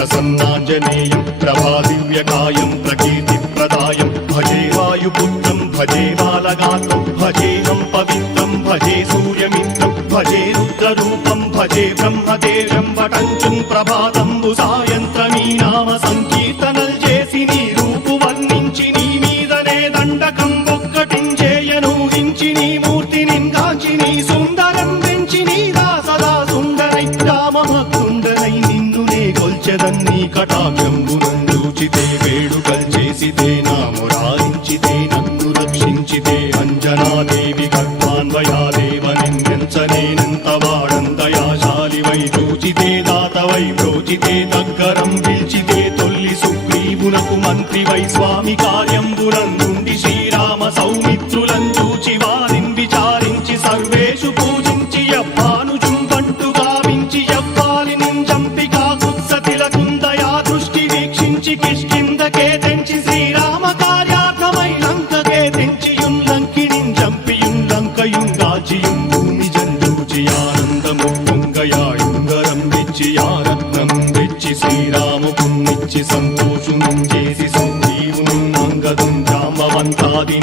प्रसन्नाञ्जनेयं प्रभादिव्यकायं प्रकीर्तिप्रदायं भजे वायुपुत्रं भजे बालगात्रं भजेऽहं पवित्रं भजे सूर्यमित्रं भजे रुद्ररूपं भजे ब्रह्मदेवं वटञ्चं ప్రభాతంబు సాయంత్రమీ నామ సంకీర్తనల్ చేసి నీ రూపు వర్ణించి నీ మీదనే దండకం ఒక్కటించేయను హించి నీ మూర్తి నింగాంచి నీ సుందరం పెంచి నీ దాసదా సుందరై రామభక్తుండనై నిన్ను నే కొల్చెదన్ని కటాక్షంబునందూచితే వేడుకల్ చేసితే నా మురారించితే నన్ను రక్షించితే అంజనాదేవి గర్భాన్వయాదేవ నిన్నెంచనేనంత వాడందయాశాలివై చూచితే దాతవై ప్రోచితే దగ్గరం పిలిచితే తొల్లి సుగ్రీవునకు మంత్రివై స్వామి కార్యంబునందుండి శ్రీరామ సౌమిత్రులం చూచి వారిని విచారించి సర్వేషు పూజించి యవ్వాను చుంబంటు గావించి యవ్వాలి నింజంపికా కుత్సతిలకుందయా దృష్టి వీక్షించి కిష్కిందకే తెంచి శ్రీరామ కార్యార్థమై లంకకే తెంచియుం లంకిణిం చంపియుం లంకయుం గాచియుం భూమి జందూచి ఆనందము పొంగయాయుంగరం వెచ్చి ఆరత్నం వెచ్చి శ్రీరాముకున్నిచ్చి సంతోషుం చేసి సుగ్రీవును అంగదుం జాంబవంతాది